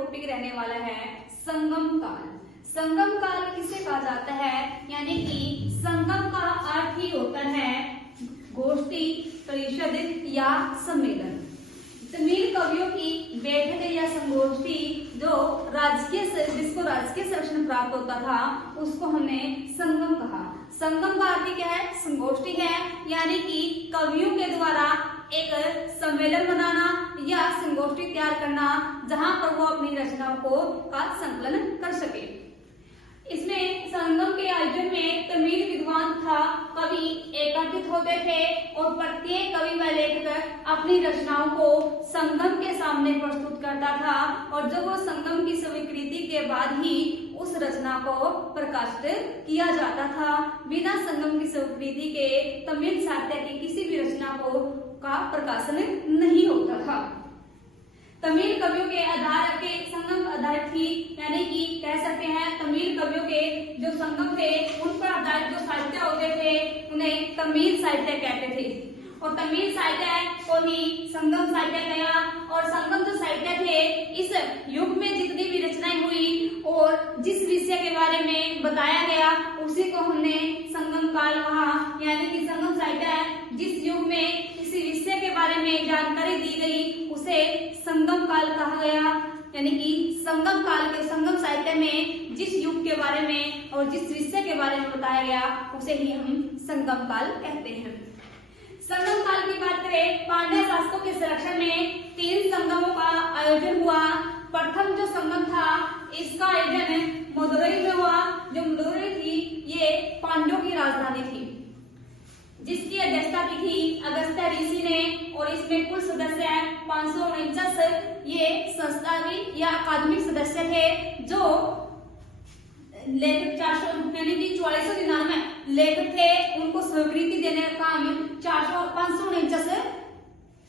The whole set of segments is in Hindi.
टॉपिक रहने वाला है संगम काल। संगम काल किसे कहा जाता है, यानी कि संगम का अर्थ ही होता है गोष्ठी, परिषद या सम्मेलन। तमिल कवियों की बैठक या संगोष्ठी जो जिसको राजकीय संरक्षण प्राप्त होता था उसको हमने संगम कहा। संगम का अर्थ क्या है, संगोष्ठी है, यानी कि कवियों के द्वारा एक सम्मेलन बनाना या संगोष्ठी तैयार करना जहां पर वो अपनी रचनाओं का संकलन कर सके। इसमें संगम के आयोजन में तमिल विद्वान तथा कवि एकत्रित होते थे और प्रत्येक कवि व लेखक अपनी रचनाओं को संगम के सामने प्रस्तुत करता था और जब वो संगम की स्वीकृति के बाद ही उस रचना को प्रकाशित किया जाता था। बिना संगम की स्वीकृति के तमिल साहित्य की किसी भी रचना का प्रकाशन नहीं होता था। तमिल कवियों के आधार के संगम आधारित थी, यानी कि कह सकते हैं तमिल कवियों के जो संगम थे उन पर आधारित जो साहित्य होते थे उन्हें तमिल साहित्य कहते थे और तमिल साहित्य को ही संगम साहित्य कहा। और संगम जो साहित्य थे इस युग में जितनी भी रचनाएं हुई और जिस विषय के बारे में बताया गया उसी को हमने संगम काल कहा, यानी कि संगम साहित्य जिस युग में किसी विषय के बारे में जानकारी दी गई उसे संगम काल कहा गया। यानी कि संगम काल के संगम साहित्य में जिस युग के बारे में और जिस विषय के बारे में बताया गया उसे ही हम संगम काल कहते हैं। संगम काल की बात करें, पांड्य शासकों के संरक्षण में 3 संगमों का आयोजन हुआ। प्रथम जो संगम था इसका आयोजन मदुरई में हुआ। जो मदुरई थी ये पांड्यों की राजधानी थी, जिसकी अध्यक्षता की थी अगस्त्य ऋषि ने और इसमें कुल सदस्य 549 ये संस्थावी या अकादमिक सदस्य थे। जो लेखक 4499 लेखक थे उनको स्वीकृति देने का काम 549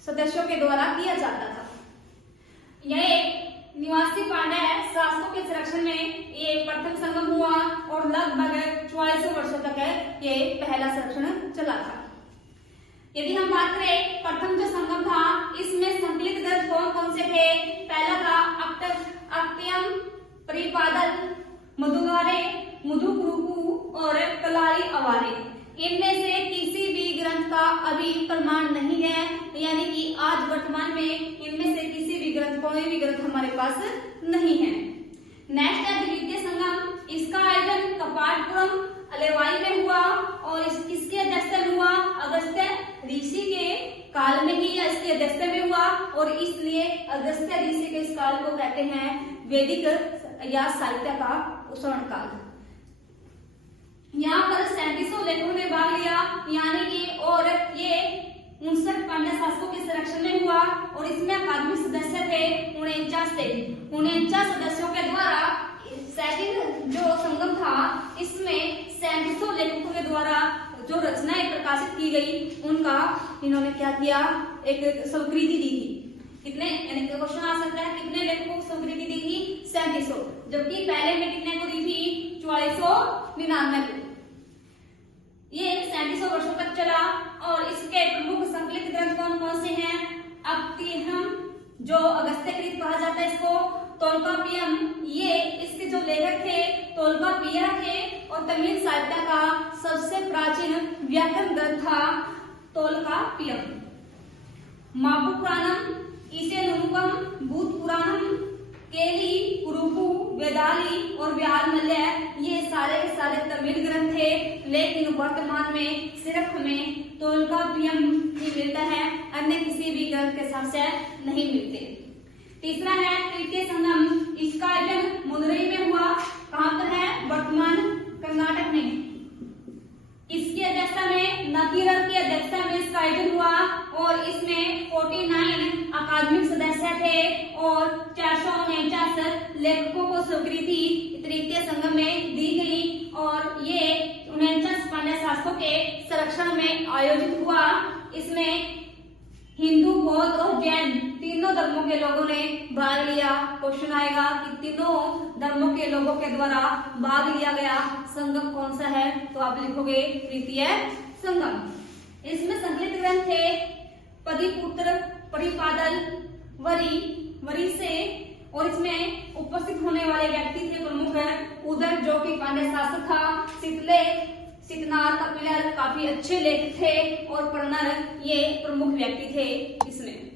सदस्यों के द्वारा किया जाता था। यह एक निवासी पांड्य शासकों के संरक्षण में ये प्रथम संगम हुआ और लगभग 4400 वर्षों तक ये पहला संरक्षण चला था। यदि हम बात करें प्रथम जो संगम था इसमें संकलित ग्रंथ कौन कौन से थे, पहला था अक्तयम, परिपादल, मधुगारे, मधुकुरुकु और कलारी अवारे। इनमें से किसी भी ग्रंथ का अभी प्रमाण नहीं है, यानी कि आज वर्तमान में इनमें से किसी भी ग्रंथ कोई भी ग्रंथ हमारे पास नहीं है। नेक्स्ट है द्वितीय संगम। इसका आयोजन कपाटपुरम अलेवाई में हुआ और इसकी अध्यक्षता में हुआ अगस्त्य ऋषि के काल में ही या इसकी अध्यक्षता में हुआ और इसलिए अगस्त्य ऋषि के इस काल को कहते हैं वैदिक या साहित्य का स्वर्ण काल। यहाँ पर 3700 लेखकों ने भाग लिया, यानी कि और ये 59 पांड्य शासकों के संरक्षण में हुआ और इसमें अकादमिक सदस्य थे 49 सदस्यों के द्वारा सेकंड जो संगम था इसमें 3700 लेखकों के द्वारा जो रचनाएं प्रकाशित की गई उनका इन्होंने क्या किया, एक स्वीकृति दी थी। कितने, यानी क्वेश्चन आ सकता है कितने लेखकों को स्वीकृति दी थी, 3700, जबकि पहले में कितने को दी थी, 4499 को। ये 3700 वर्षों तक चला और इसके प्रमुख संकलित ग्रंथ कौन कौन से हैं, अक्तियम जो अगस्त्यकृत कहा जाता है इसको, तोल्कापियम ये इसके जो लेखक थे तोल्कापिया थे और तमिल साहित्य का सबसे प्राचीन व्याकरण ग्रंथ था तोल्कापियम। मापु पुराणम, ईसे नुरुकम, भूत पुराणम, केली, कुरुकु, वेदाली और व्याहरमल्य ये सारे के सारे तमिल ग्रंथ थे, लेकिन वर्तमान में सिर्फ हमें तोल्कापियम ही मिलता है, अन्य किसी भी ग्रंथ के साथ नहीं मिलते। तीसरा है तृतीय संगम। इसका आयोजन मदुरई में हुआ, कहाँ पर है, वर्तमान कर्नाटक में। इसकी अध्यक्षता में नकीरर की अध्यक्षता में इसका आयोजन हुआ और इसमें 49 अकादमिक सदस्य थे और 449 लेखकों को स्वीकृति तृतीय संगम में दी गई और ये 49 पांड्य शासकों के संरक्षण में आयोजित हुआ। इसमें हिंदू, बौद्ध और जैन तीनों धर्मों के लोगों ने भाग लिया। क्वेश्चन आएगा कि तीनों धर्मों के लोगों के द्वारा भाग लिया गया संगम कौन सा है, तो आप लिखोगे तृतीय संगम। इसमें संकलित ग्रंथ थे पदिपुत्र, परिपादल, वरी से और इसमें वाले व्यक्ति थे प्रमुख उदय, जो कि पांड्य शासक था। शीतनाथ कपिलर काफी अच्छे लेखक थे और परनर ये प्रमुख व्यक्ति थे इसमें।